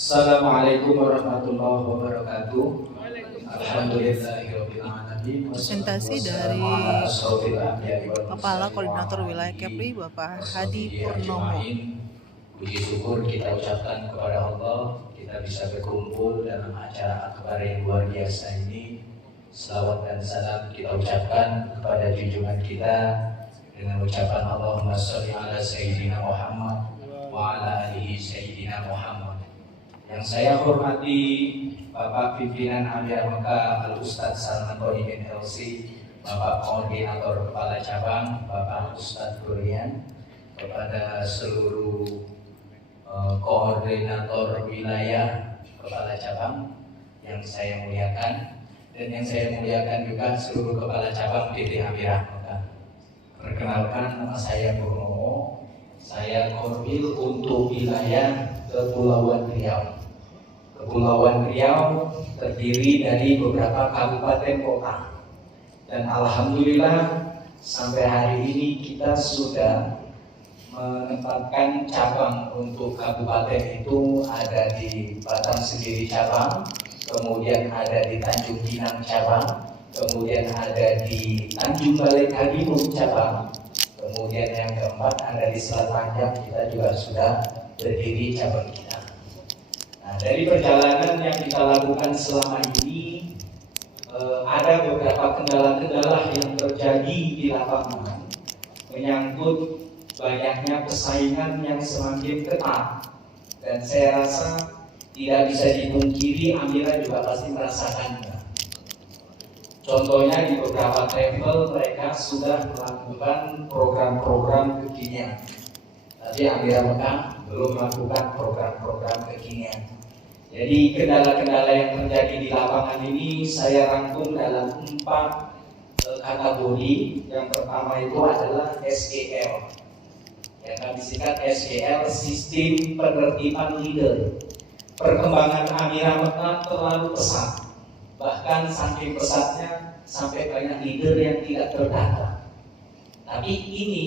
Assalamualaikum warahmatullahi wabarakatuh. Alhamdulillahirabbil alamin. Presentasi dari Kepala Koordinator Wilayah Kepri Bapak Hadi Purnomo. Puji syukur kita ucapkan kepada Allah, kita bisa berkumpul dalam acara akbar yang luar biasa ini. Selawat dan salam kita ucapkan kepada junjungan kita dengan ucapan Allahumma sholli ala sayyidina Muhammad wa ala alihi sayyidina Muhammad. Yang saya hormati Bapak Pimpinan Amir Mekah Al-Ustadz Salman Qodimin LC, Bapak Koordinator Kepala Cabang, Bapak Ustadz Durian, kepada seluruh koordinator wilayah Kepala Cabang yang saya muliakan, dan yang saya muliakan juga seluruh Kepala Cabang PT Amir Mekah. Perkenalkan, nama saya Purnomo, saya Korwil untuk wilayah Kepulauan Riau. Kepulauan Riau terdiri dari beberapa kabupaten kota, dan alhamdulillah sampai hari ini kita sudah menempatkan cabang untuk kabupaten itu ada di Batam Sendiri cabang, kemudian ada di Tanjung Pinang cabang, kemudian ada di Tanjung Balai Karimun cabang, kemudian yang keempat ada di Selat Panjang, kita juga sudah berdiri cabang kita. Nah, dari perjalanan yang kita lakukan selama ini ada beberapa kendala-kendala yang terjadi di lapangan menyangkut banyaknya persaingan yang semakin ketat, dan saya rasa tidak bisa dipungkiri Amira juga pasti merasakannya. Contohnya di beberapa travel mereka sudah melakukan program-program kekinian, tapi Amira Mekah belum melakukan program-program kekinian. Jadi kendala-kendala yang terjadi di lapangan ini saya rangkum dalam 4 kategori. Yang pertama itu adalah SEL, yang kami singkat SEL, sistem penertiban leader. Perkembangan Amira Mekah terlalu pesat, bahkan saking pesatnya sampai banyak leader yang tidak terdata. Tapi ini,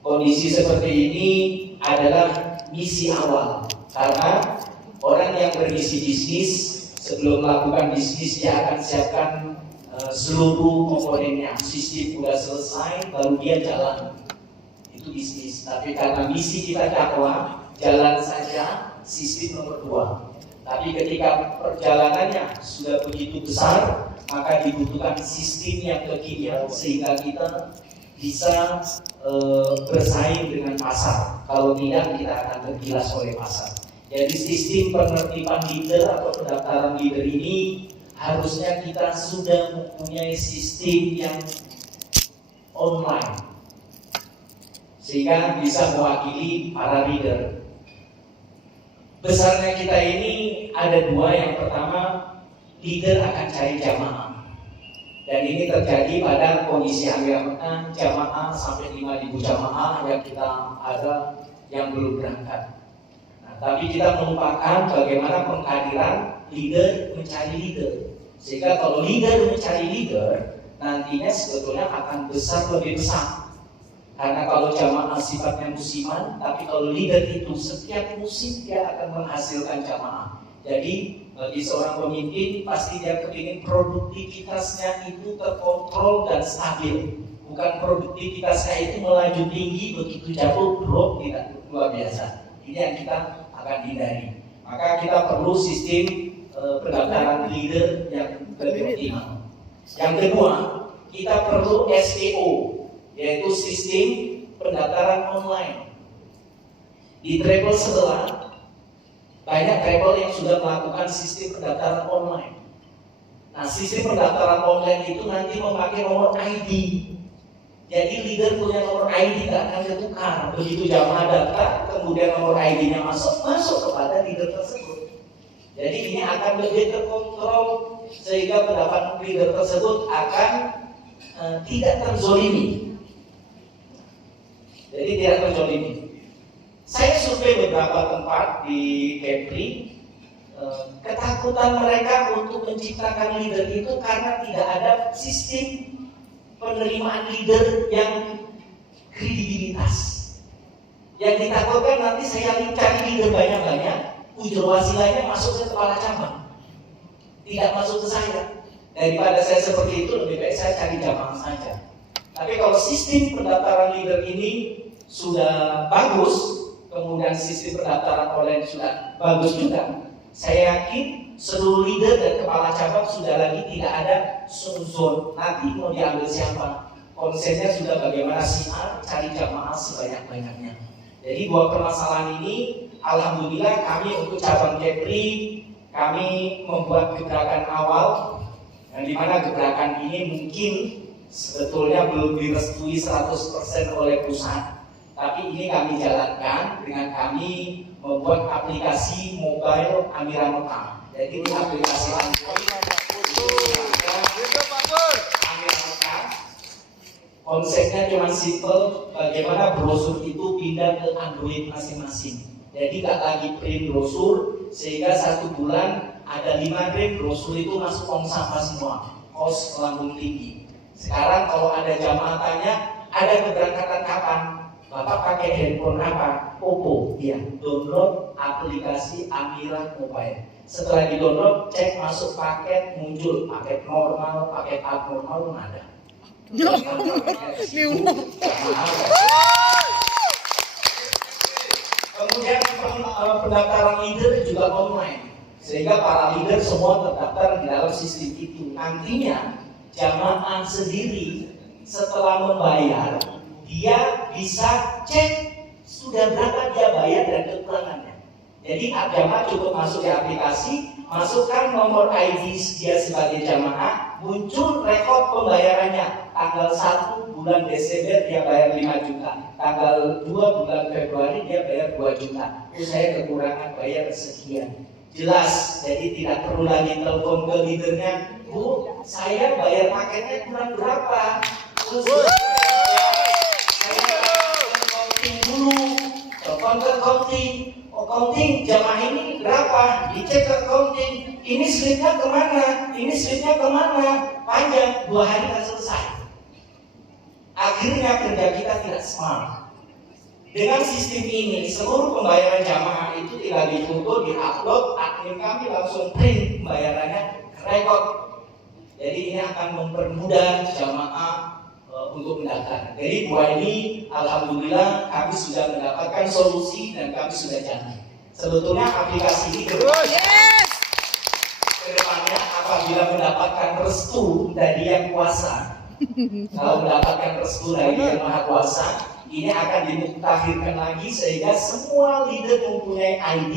kondisi seperti ini adalah misi awal, karena orang yang bermisi bisnis sebelum melakukan bisnis dia akan siapkan seluruh komponennya. Sistem sudah selesai baru dia jalan, itu bisnis. Tapi karena misi kita dakwah, jalan saja sistem nomor 2. Tapi ketika perjalanannya sudah begitu besar, maka dibutuhkan sistem yang kekinian sehingga kita bisa bersaing dengan pasar. Kalau tidak, kita akan tergilas oleh pasar. Jadi sistem penertiban leader atau pendaftaran leader ini harusnya kita sudah mempunyai sistem yang online, sehingga bisa mewakili para leader. Besarnya kita ini ada 2. Yang pertama, leader akan cari jamaah, dan ini terjadi pada kondisi Amir Mekah, jamaah sampai 5.000 jamaah yang kita ada yang belum berangkat. Tapi kita melupakan bagaimana penghadiran leader mencari leader. Sehingga kalau leader mencari leader, nantinya sebetulnya akan lebih besar. Karena kalau jamaah sifatnya musiman, tapi kalau leader itu setiap musim dia akan menghasilkan jamaah. Jadi bagi seorang pemimpin pasti dia kepingin produktivitasnya itu terkontrol dan stabil. Bukan produktivitasnya itu melaju tinggi, begitu jatuh drop, tidak luar biasa. Ini yang kita akan hindari. Maka kita perlu sistem pendaftaran leader yang lebih optimal. Yang kedua, kita perlu SEO, yaitu sistem pendaftaran online. Di travel sebelah, banyak travel yang sudah melakukan sistem pendaftaran online. Nah, sistem pendaftaran online itu nanti memakai nomor ID. Jadi leader punya nomor ID tidak akan ditukar. Begitu jamaah daftar, kemudian nomor ID-nya masuk kepada leader tersebut. Jadi ini akan lebih terkontrol, sehingga pendapatan leader tersebut akan tidak terzolimi. Jadi tidak terzolimi. Saya survei beberapa tempat di Kepri, ketakutan mereka untuk menciptakan leader itu karena tidak ada sistem penerimaan leader yang kredibilitas. Yang ditakutkan nanti saya cari leader banyak-banyak, ujrowasilanya masuk ke kepala cabang, tidak masuk ke saya. Daripada saya seperti itu, lebih baik saya cari jamaah saja. Tapi kalau sistem pendaftaran leader ini sudah bagus, kemudian sistem pendaftaran online sudah bagus juga, saya yakin seluruh leader dan kepala cabang sudah lagi tidak ada zone nanti mau diambil siapa. Konsennya sudah bagaimana siar cari jamaah sebanyak-banyaknya. Jadi dua permasalahan ini, alhamdulillah kami untuk cabang Kepri, kami membuat gebrakan awal, yang dimana gebrakan ini mungkin sebetulnya belum direstui 100% oleh pusat, tapi ini kami jalankan dengan kami membuat aplikasi mobile Amira Mekah. Jadi ini aplikasi Amira Mekah. Konsepnya cuma simple, bagaimana brosur itu pindah ke Android masing-masing. Jadi nggak lagi print brosur, sehingga 1 bulan ada 5 print brosur itu masuk tong sampah semua, kos melambung tinggi. Sekarang kalau ada jamaah tanya, ada keberangkatan kapan? Bapak pakai handphone apa? Oppo. Iya, download aplikasi Amira Mobile. Setelah di-download, cek masuk paket, muncul paket normal, paket abnormal, nggak ada. Kemudian pendaftaran leader juga online, sehingga para leader semua terdaftar di dalam sistem itu. Nantinya jamaah sendiri setelah membayar, dia bisa cek sudah berapa dia bayar dan kekurangannya. Jadi jamaah cukup masuk di aplikasi, masukkan nomor ID dia sebagai jamaah, muncul rekod pembayarannya. Tanggal 1 bulan Desember dia bayar 5 juta, tanggal 2 bulan Februari dia bayar 2 juta. Saya kekurangan bayar sekian. Jelas, jadi tidak perlu lagi telepon ke leadernya, Bu, saya bayar paketnya kurang berapa? Terus saya accounting dulu, telepon ke accounting, jamaah ini berapa? Dicek ke accounting, ini slipnya kemana? Ini slipnya kemana? Panjang, 2 hari nggak selesai. Akhirnya kerja kita tidak smart. Dengan sistem ini, seluruh pembayaran jamaah itu tidak difoto, diupload, admin kami langsung print pembayarannya ke rekod. Jadi ini akan mempermudah jamaah untuk mendaftar. Jadi dua ini, alhamdulillah kami sudah mendapatkan solusi dan kami sudah jalan. Sebetulnya aplikasi ini kedepannya apabila mendapatkan restu dari yang kuasa, kalau mendapatkan restu dari Yang Maha Kuasa, ini akan dimutakhirkan lagi sehingga semua leader mempunyai ID.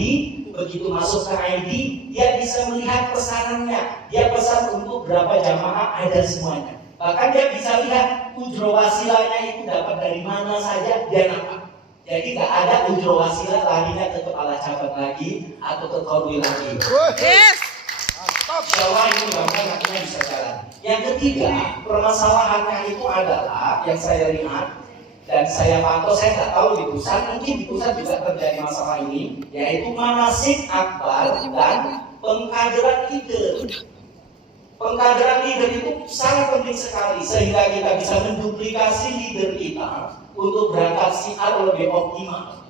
Begitu masuk ke ID, dia bisa melihat pesanannya. Dia pesan untuk berapa jamaah, ada semuanya. Bahkan dia bisa lihat ujrowasilanya itu dapat dari mana saja, dia nampak. Jadi nggak ada ujrowasila larinya ke kepala cabang lagi atau ke korwil lagi. Insya Allah ini mudah-mudahan nantinya bisa jalan. Yang ketiga, permasalahannya itu adalah yang saya lihat dan saya pantau, saya nggak tahu di pusat, mungkin di pusat juga terjadi masalah ini, yaitu manasik akbar dan pengkaderan leader. Pengkaderan leader itu sangat penting sekali sehingga kita bisa menduplikasi leader kita untuk berangkat siar lebih optimal.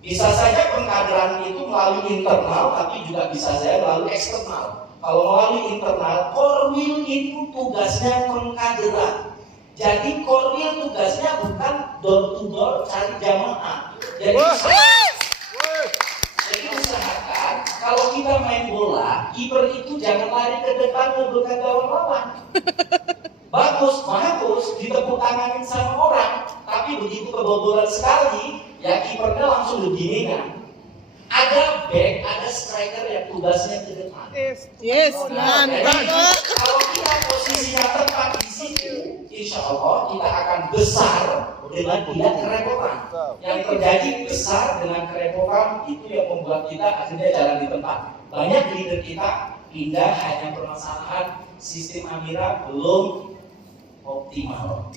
Bisa saja pengkaderan itu melalui internal, tapi juga bisa saja melalui eksternal. Kalau melalui internal, korwil itu tugasnya pengkaderan. Jadi korwil tugasnya bukan door to door cari jamaah. Jadi usahakan kalau kita main bola, kiper itu jangan lari ke depan memberikan gawang lawan. Bagus, ditepuk tanganin sama orang, tapi begitu kebobolan sekali, ya kipernya langsung begini kan. Ada back, ada striker yang tugasnya ke depan. Mantap. Kalau kita posisinya tepat di situ, insya Allah kita akan besar dengan tidak kerepotan. Yang terjadi besar dengan kerepotan itu yang membuat kita akhirnya jalan di tempat. Banyak leader kita pindah hanya permasalahan sistem Amira belum optimal.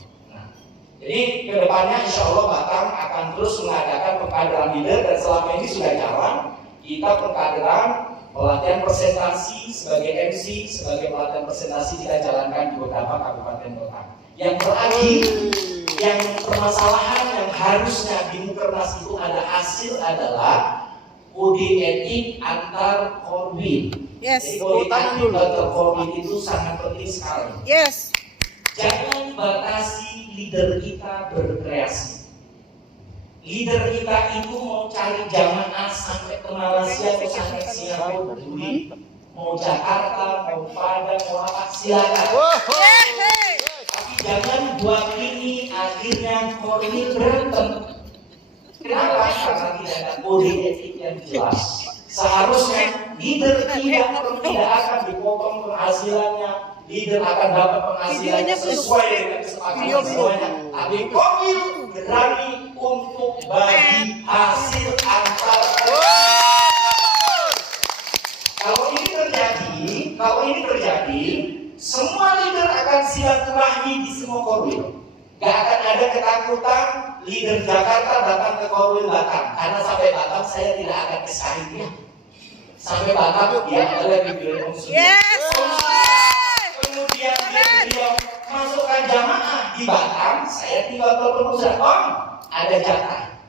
Jadi kedepannya insya Allah Batam akan terus mengadakan pengkaderan leader dan selama ini sudah jalan. Kita pengkaderan, pelatihan presentasi sebagai MC, sebagai pelatihan presentasi kita jalankan di beberapa kabupaten kota. Yang terakhir, yang permasalahan yang harusnya di Mukernas itu ada hasil adalah kode etik antar korwil. Yes. Jadi kode etik antar korwil itu sangat penting sekali. Yes. Jangan batasi leader kita berkreasi. Leader kita itu mau cari jamaah sampai ke Malaysia, mau sampai Singapura, peduli. Mau Jakarta, mau Padang, mau apa, silakan. Tapi jangan buat ini akhirnya korwil berantem. Kenapa? Karena tidak ada kode etik yang jelas. Seharusnya leader tidak akan dipotong penghasilannya, leader akan dapat penghasilannya sesuai dengan kesepakatan semuanya. Tapi korwil berani untuk bagi hasil antar. Kalau ini terjadi, semua leader akan silaturahmi di semua korwil. Gak akan ada ketakutan leader Jakarta datang ke korwil Batam, karena sampai Batam saya tidak akan kesahin dia. Sampai Batam dia adalah di beliau Yes. Kemudian dia masukkan jamaah di Batam, saya tinggal telepon Ustaz, Om, ada jatah.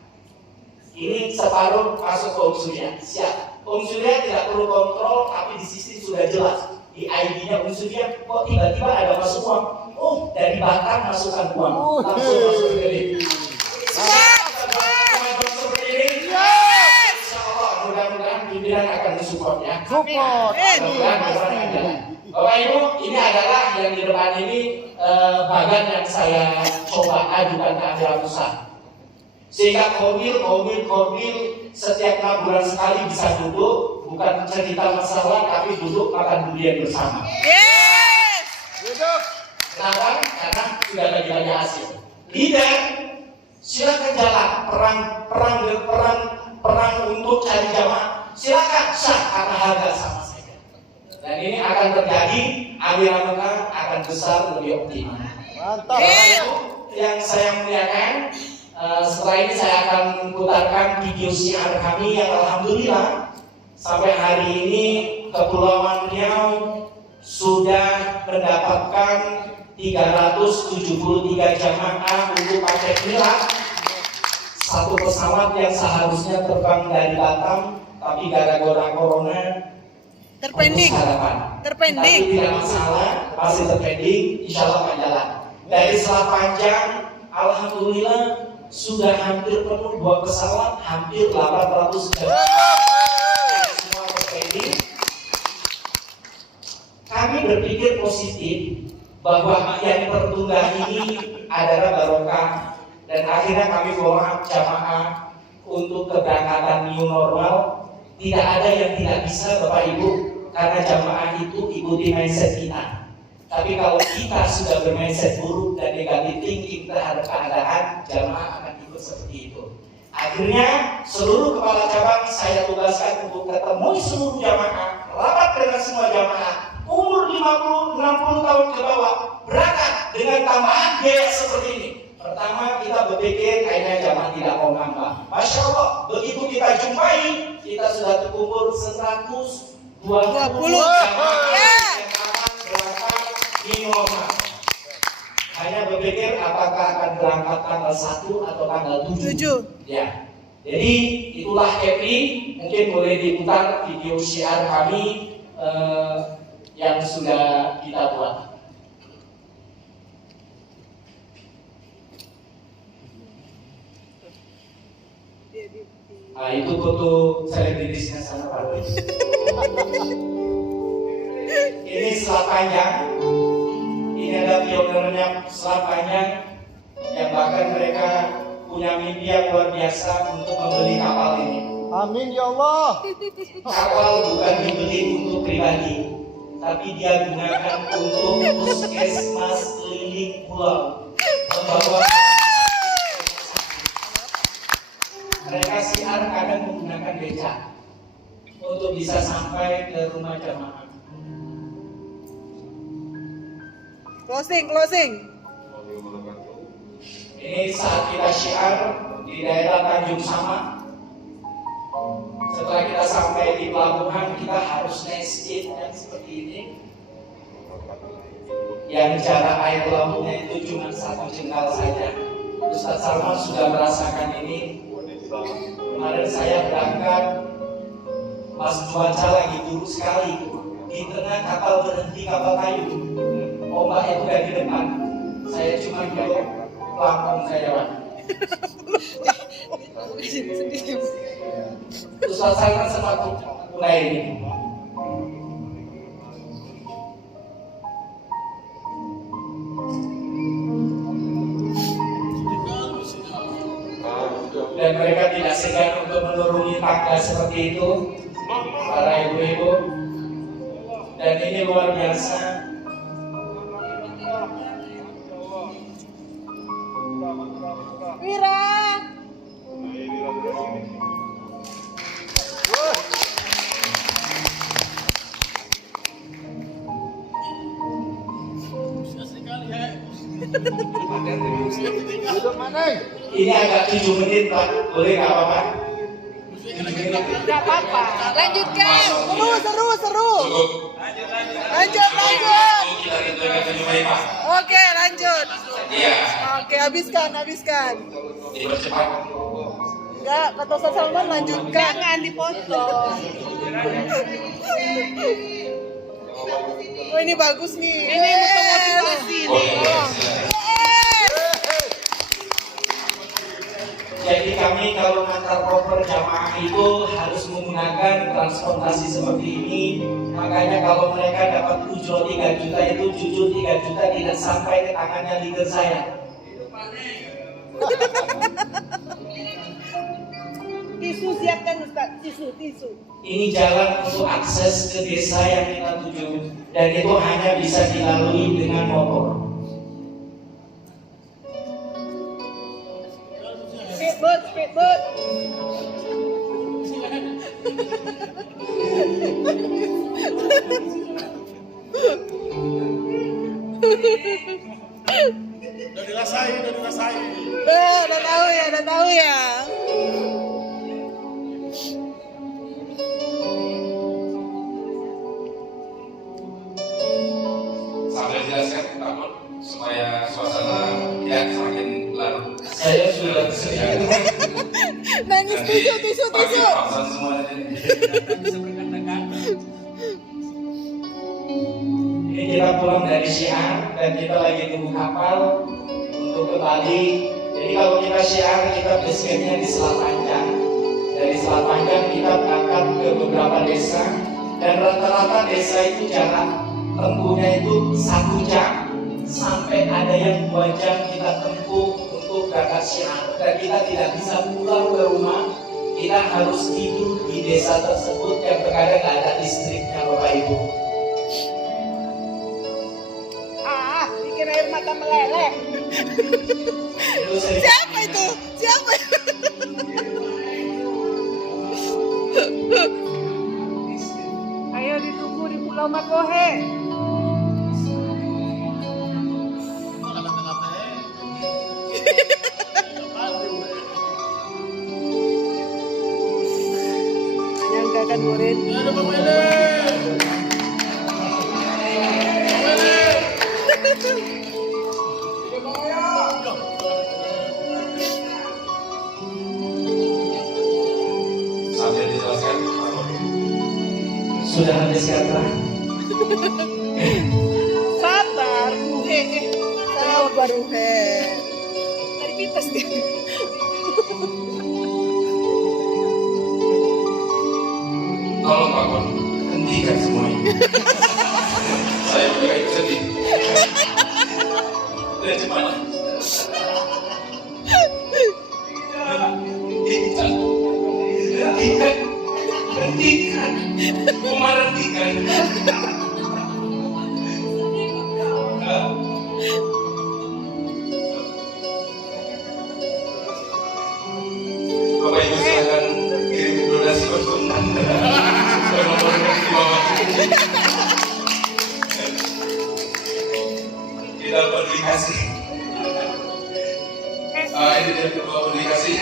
Ini separuh masuk ke Surya, siap. Surya tidak perlu kontrol, tapi di sistem sudah jelas. Di ID-nya Surya, kok tiba-tiba ada masuk uang? Oh, dari Batam masukkan uang. Langsung masuk ke ini. Seperti ini. Insya Allah, mudah-mudahan pimpinan akan mensupport ya. Bapak Ibu, ini adalah yang di depan ini bagan yang saya coba ajukan ke Amir Musa. Sehingga korwil setiap 6 bulan sekali bisa duduk, bukan cerita masalah, tapi duduk makan durian bersama. Yes. Duduk. Kenapa? Karena sudah bagi-bagi hasil. Leader, silakan jalan perang untuk cari jamaah. Silakan sah karena harga sama saja. Dan ini akan terjadi, Amir Mekah akan besar lebih optimal. Mantap. Yang saya muliakan. Setelah ini saya akan putarkan video syiar kami yang alhamdulillah sampai hari ini Kepulauan Riau sudah mendapatkan 373 jamaah untuk paket milad. Satu pesawat yang seharusnya terbang dari Batam, tapi gara-gara corona Terpending. Tapi tidak masalah, masih terpending, insya Allah akan jalan. Dari Selat Panjang, alhamdulillah sudah hampir penuh 2 pesawat, hampir 800 jamaah. Semua terpending. Kami berpikir positif bahwa yang tertunda ini adalah barokah, dan akhirnya kami bawa jamaah untuk keberangkatan new normal. Tidak ada yang tidak bisa Bapak Ibu, karena jamaah itu ikuti mindset kita. Tapi kalau kita sudah bermindset buruk dan negatif thinking terhadap keadaan, jamaah akan ikut seperti itu. Akhirnya seluruh kepala cabang saya tugaskan untuk ketemu seluruh jamaah, rapat dengan semua jamaah, umur 50-60 tahun ke bawah, berangkat dengan tambahan biaya seperti ini. Pertama kita berpikir kayaknya jamaah tidak mau nambah. Masya Allah, begitu kita jumpai, kita sudah terkumpul 120 jamaah yang akan berangkat di normal. Hanya berpikir apakah akan berangkat tanggal 1 atau tanggal 7. Ya. Jadi itulah Kepri, mungkin boleh diputar video syiar kami yang sudah kita buat. Nah, itu foto selebritisnya sana Pak. Ini Selat Panjang. Ini ada pionernya Selat Panjang yang bahkan mereka punya mimpi yang luar biasa untuk membeli kapal ini. Amin ya Allah. Kapal bukan dibeli untuk pribadi, tapi dia gunakan untuk puskesmas keliling pulau, membawa mereka siar kadang menggunakan becak untuk bisa sampai ke rumah jamaah. Closing. Ini saat kita syiar di daerah Tanjung Sama. Setelah kita sampai di pelabuhan, kita harus naik skate yang seperti ini. Yang jarak air lautnya itu cuma 1 jengkal saja. Ustaz Salman sudah merasakan ini. Kemarin saya berangkat Pas cuaca lagi buruk sekali, di tengah kapal berhenti, kapal kayu. Ombak itu dari di depan. Saya cuma belok pelampung saya, Pak. Terus saya sepatu mulai ini. Dan mereka tidak segan untuk menuruni tangga seperti itu, para ibu-ibu. Dan ini luar biasa. Wira. Duduk mana? Ini agak 7 menit, Pak. Boleh nggak apa-apa? Gak apa-apa. Lanjutkan. Seru. Lanjut. Kita tentukan 7 menit, Pak. Oke, lanjut. Iya. Oke, habiskan. Dipercepat. Enggak, kata Ustaz Salman lanjutkan. Jangan dipotong. Oh, ini bagus nih. Ini untuk motivasi nih. Jadi kami kalau ngantar proper jamaah itu harus menggunakan transportasi seperti ini. Makanya kalau mereka dapat ujro 3 juta itu jujur 3 juta tidak sampai ke tangannya leader saya. Tisu siapkan Ustaz, tisu. Ini jalan untuk akses ke desa yang kita tuju, dan itu hanya bisa dilalui dengan motor. Speedboat. Udah dirasain. Udah tahu ya. Sambil jelaskan takut supaya suasana tidak semakin larut. Saya sudah setuju. Nangis tisu. Paksa semua ini. Ini kita pulang dari Syiar dan kita lagi tunggu kapal untuk ke Bali. Jadi kalau kita Syiar, kita base camp-nya di Selat Panjang. Dari Selat Panjang kita berangkat ke beberapa desa, dan rata-rata desa itu jarak tempuhnya itu 1 jam sampai ada yang 2 jam kita tempuh untuk berangkat Syiar. Dan kita tidak bisa pulang ke rumah, kita harus tidur di desa tersebut yang terkadang nggak ada listriknya, Bapak Ibu. Bikin air mata meleleh. Itu sering. Siapa itu? Ayo ditunggu di Pulau Makohe. Nyangka kan murid. Sambil dijelaskan. Sudah habis kata. Sabar, sabar uhe. Dari pitas dia. Tolong Pak Kon, hentikan semuanya. Saya juga ikut sedih. Udah cepat. Hentikan. Hentikan. Bapak Ibu silakan kirim donasi konsumen. Nomor di bawah. Kita publikasi. Ini dia kedua publikasi.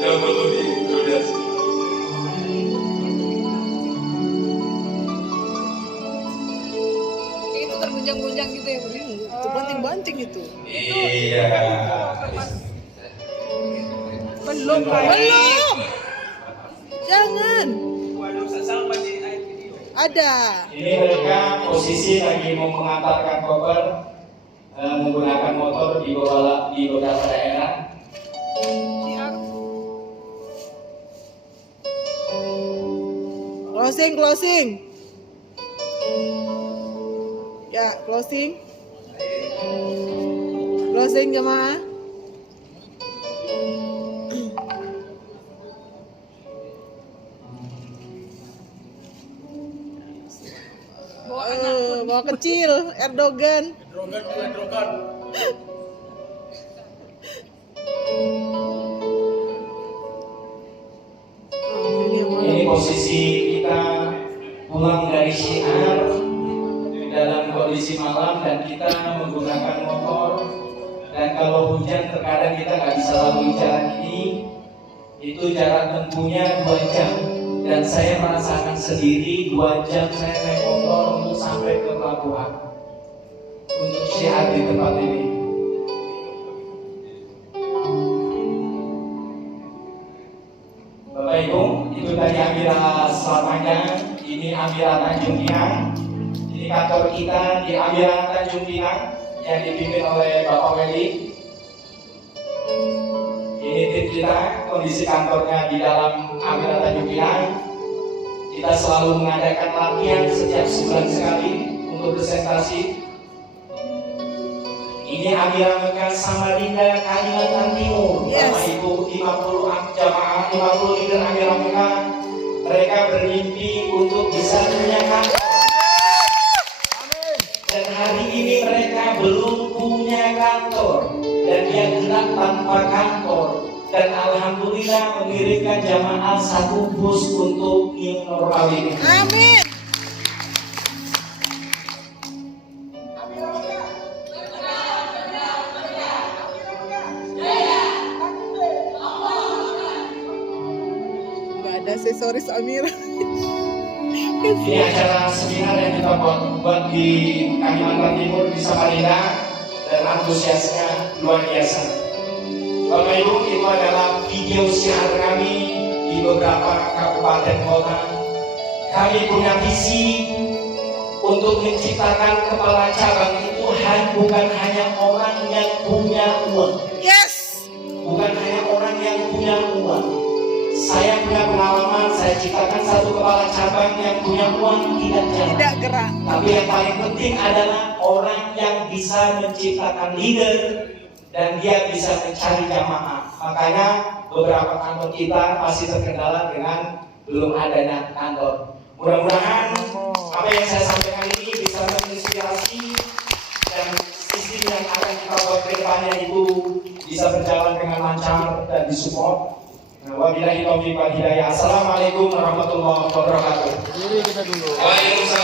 Yang perlu di donasi. Itu tergunjang-gunjang gitu ya, Bu? Itu banting-banting itu. Iya. Belum. Jangan. Ada. Ini mereka posisi lagi mau mengantarkan koper menggunakan motor di beberapa daerah. Closing. Ya, closing. Closing jemaah. Bawa kecil, Erdogan. Drogan. Ini posisi kita pulang dari syiar dalam kondisi malam dan kita menggunakan motor, dan kalau hujan terkadang kita nggak bisa lalui jalan ini. Itu jarak tempuhnya 2 jam dan saya merasakan sendiri 2 jam saya naik motor untuk sampai ke pelabuhan untuk syiar di tempat ini. Bapak Ibu, itu tadi Amira Selamanya, ini Amira Tanjung Pinang. Ini kantor kita di Amira Tanjung Pinang yang dipimpin oleh Bapak Weli. Ini tim kita, kondisi kantornya di dalam Amira Tanjung Pinang. Kita selalu mengadakan latihan setiap sebulan sekali untuk presentasi. Ini Amira Mekah Samarinda Kalimantan Timur. Yes. Bapak Ibu, 50 jamaah, 50 leader Amira Mekah. Mereka bermimpi untuk bisa punya kantor. Dan hari ini mereka belum punya kantor. Dan dia gerak tanpa kantor. Dan alhamdulillah mengirimkan jamaah 1 bus untuk new normal ini. Amin. Nggak ada aksesoris Amira. Ini acara seminar yang kita buat di Kalimantan Timur di Samarinda, dan antusiasnya luar biasa. Bapak Ibu, itu adalah video syiar kami di beberapa kabupaten kota. Kami punya visi untuk menciptakan kepala cabang itu bukan hanya orang yang punya uang. Yes. Bukan hanya orang yang punya uang. Saya punya pengalaman, saya ciptakan satu kepala cabang yang punya uang tidak jalan. Tidak gerak. Tapi yang paling penting adalah orang yang bisa menciptakan leader dan dia bisa mencari jamaah. Makanya beberapa kantor kita masih terkendala dengan belum adanya kantor. Mudah-mudahan apa yang saya sampaikan ini bisa menginspirasi dan sistem yang akan kita buat ke depannya itu bisa berjalan dengan lancar dan disupport. Wabillahi taufiq wal hidayah. Assalamualaikum warahmatullahi wabarakatuh. Waalaikumsalam.